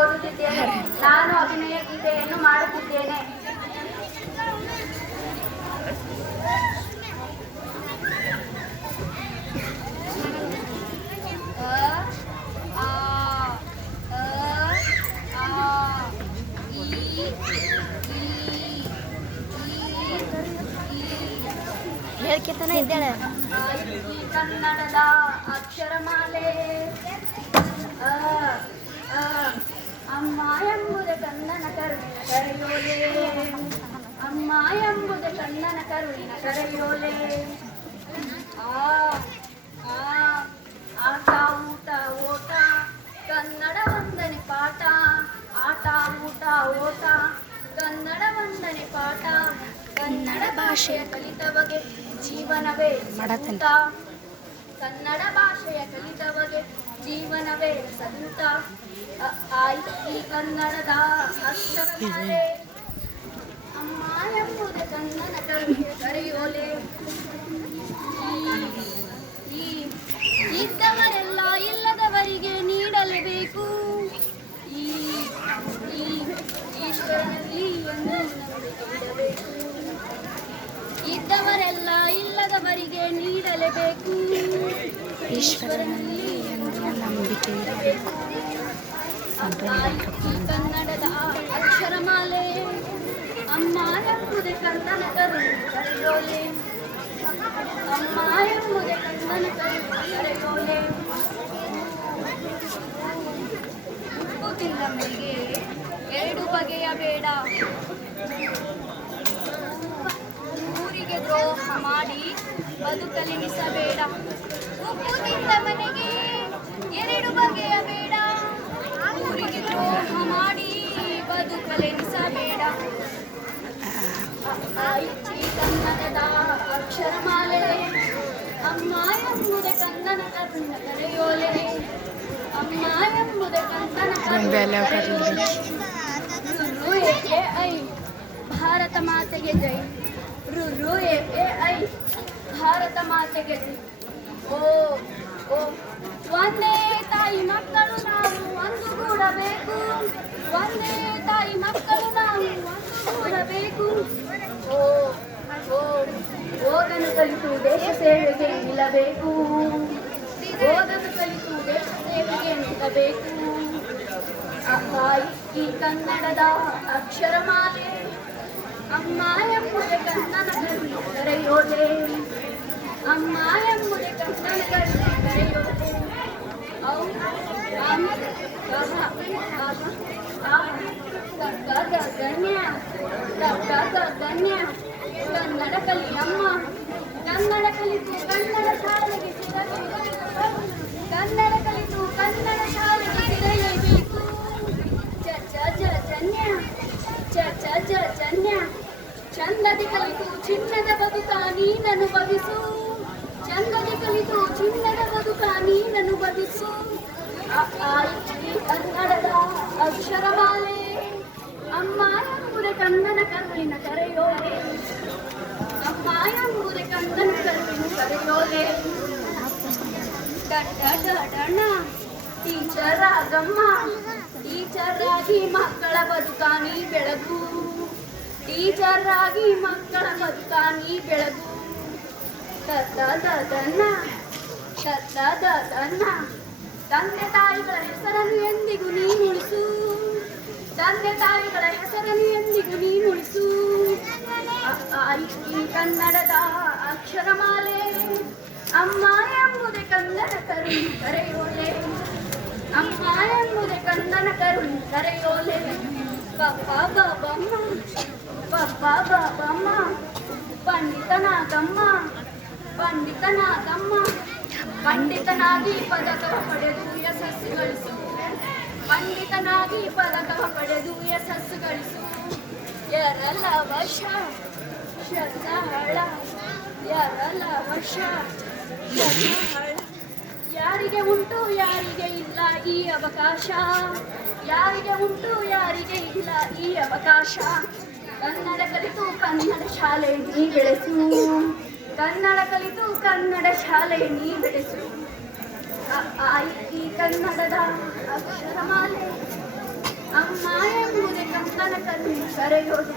ಓದುತ್ತಿದ್ದೇನೆ. ನಾನು ಅಭಿನಯ ಗೀತೆಯನ್ನು ಮಾಡುತ್ತಿದ್ದೇನೆ. ಹೇಳ್ಕೆತಾನೆ ಇದ್ದಾಳೆ. ಕನ್ನಡದ ಅಕ್ಷರಮಾಲೆ ಅಮ್ಮ ಎಂಬುದೇ ಕನ್ನಡ ಕರುಣಿನ ಕರೆಯೋಲೆ. ಅಮ್ಮ ಎಂಬುದೇ ಕನ್ನಡ ಕರುಣಿನ ಕರೆಯೋಲೆ. ಆಟ ಊಟ ಓಟ ಕನ್ನಡ ವಂದನೆ ಪಾಠ. ಆಟ ಊಟ ಓಟ ಕನ್ನಡ ವಂದನೆ ಪಾಠ. ಕನ್ನಡ ಭಾಷೆಯ ಕಲಿತ ಬಗೆ ಜೀವನವೇ ಸಂತ. ಕನ್ನಡ ಭಾಷೆಯ ಕಲಿತ ಬಗೆ ಜೀವನವೇ ಸಂತ. ಈ ಕನ್ನಡದ ಅಕ್ಷರಮಾಲೆ ಅಮ್ಮ ಎಂಬುದೇ ಕನ್ನಡ ಕರೆಯೋಲೆ. ಇದ್ದವರೆಲ್ಲ ಇಲ್ಲದವರಿಗೆ ನೀಡಲೇಬೇಕು. ಈ ಈಶ್ವರನಲ್ಲಿ ಎಂದು ನಂಬಿಕೆ ಇಡಬೇಕು. ಇದ್ದವರೆಲ್ಲ ಇಲ್ಲದವರಿಗೆ ನೀಡಲೇಬೇಕು. ಈಶ್ವರನಲ್ಲಿ ಎಂದು ನಂಬಿಕೆ ಇರಬೇಕು. ಈ ಕನ್ನಡದ ಅಕ್ಷರಮಾಲೆ ಅಮ್ಮ ಎಂಬುದೇ ಕನ್ನಡ ಕರೆಯೋಲೆ. ಅಮ್ಮ ಎಂಬುದೇ ಕನ್ನಡ ಕರೆಯೋಲೆ. ಉಪ್ಪು ತಿಂದ ಮೇಲೆ ಎರಡು ಬಗೆಯ ಬೇಡ. ಊರಿಗೆ ದ್ರೋಹ ಮಾಡಿ ಬದುಕಲಿನಿಸಬೇಡ. ಉಪ್ಪು ತಿಂದ ಮನೆಗೆ ಎರಡು ಬಗೆಯ ಬೇಡ. ಊರಿಗೆ ದ್ರೋಹ ಮಾಡಿ ಬದುಕಲೆನಿಸಬೇಡ. ಈ ಕನ್ನಡದ ಅಕ್ಷರಮಾಲೆ ಅಮ್ಮ ಎಂಬುದೇ ಕನ್ನಡ ಕರೆಯೋಲೆ. ಅಮ್ಮ ಎಂಬುದೇ ಕನ್ನಡ ಐ ಭಾರತ ಮಾತೆಗೆ ಜೈ. ಭಾರತ ಮಾತೆಗೆ ಜೈ. ಓ ಒಂದೇ ತಾಯಿ ಮಕ್ಕಳು ನಾವು ಒಂದುಗೂಡಬೇಕು. ಒಂದೇ ತಾಯಿ ಮಕ್ಕಳು ನಾವು ಒಂದುಗೂಡಬೇಕು. ಓದನ್ನು ಕಲಿತು ದೇಶ ಸೇವೆಗೆ ನಿಲ್ಲಬೇಕು. ಓದನ್ನು ಕಲಿತು ದೇಶ ಸೇವೆಗೆ ನಿಲ್ಲಬೇಕು. ಈ ಕನ್ನಡದ ಅಕ್ಷರಮಾಲೆ ಅಮ್ಮ ಎಂಬುದೇ ಕನ್ನಡ ಕರೆಯೋಲೆ. ಅಮ್ಮ ಎಂಬುದೇ ಕನ್ನಡ ಕರೆಯೋಲೆ. ಗಣ್ಯ ಕನ್ನಡ ಕಲಿ ಅಮ್ಮ. ಕನ್ನಡ ಕಲಿತು ಕನ್ನಡ ಶಾಲೆಗೆ ಕನ್ನಡ ಕಲಿತು ಕನ್ನಡ ಶಾಲೆಗೆ ಸೇರಲೇಬೇಕು. ಜನ್ಯ ಚಂದದಿ ಕಲಿತು ಚಿನ್ನದ ಬದುಕ ನೀನನ್ನು ಬದಿಸು. ಚಂದದಿ ಕಲಿತು ಚಿನ್ನದ ಬದುಕ ನೀನನ್ನು ಬದಿಸು. ಈ ಕನ್ನಡದ ಅಕ್ಷರಮಾಲೆ ಅಮ್ಮ ಎಂಬುದೇ ಕನ್ನಡ ಕರುಳಿನ ಕರೆಯೋಲೆ. ಅಮ್ಮ ಎಂಬುದೇ ಕನ್ನಡ ಕರುಳಿನ ಕರೆಯೋಲೆ. ಡಣ್ಣ ಟೀಚರ್ ಆಗಮ್ಮ. ಟೀಚರ್ ಆಗಿ ಮಕ್ಕಳ ಬದುಕ ನೀ ಬೆಳಗು. ಟೀಚರ್ ಆಗಿ ಮಕ್ಕಳ ಬದುಕ ನೀ ಬೆಳಗು. ತಂದೆ ತಾಯಿಗಳ ಹೆಸರನ್ನು ಎಂದಿಗೂ ನೀ ಉಳಿಸು. ತಂದೆ ತಾಯಿಗಳ ಹೆಸರನ್ನು ಎಂದಿಗೂ ನೀ ಉಳಿಸು. ಈ ಕನ್ನಡದ ಅಕ್ಷರಮಾಲೆ ಅಮ್ಮ ಎಂಬುದೇ ಕನ್ನಡ ಕರುಣಿ ಕರೆಯೋಲೆ. ಅಮ್ಮ ಎಂಬುದೇ ಕನ್ನಡ ಕರುಣಿ ಕರೆಯೋಲೆ. ಬಮ್ಮ ಪಂಡಿತನಾಗಮ್ಮ. ಪಂಡಿತನಾಗಿ ಪದಕವ ಪಡೆದು ಯಶಸ್ಸು ಗಳಿಸು. ಪಂಡಿತನಾಗಿ ಪದಕವ ಪಡೆದು ಯಶಸ್ಸು ಗಳಿಸು. ಎರಲ ವರ್ಷ ಶರಣಹಳ. ಎರಲ ವರ್ಷ ಶರಣಹಳ. ಯಾರಿಗೆ ಉಂಟು ಯಾರಿಗೆ ಇಲ್ಲ ಈ ಅವಕಾಶ. ಯಾರಿಗೆ ಉಂಟು ಯಾರಿಗೆ ಇಲ್ಲ ಈ ಅವಕಾಶ. ಕನ್ನಡ ಕಲಿತು ಕನ್ನಡ ಶಾಲೆ ನೀ ಬೆಳೆಸು. ಕನ್ನಡ ಕಲಿತು ಕನ್ನಡ ಶಾಲೆ ನೀ ಬೆಳೆಸು. ಈ ಕನ್ನಡದ ಅಕ್ಷರಮಾಲೆ ಕಣ್ಣು ಸೆರೆಯೋದು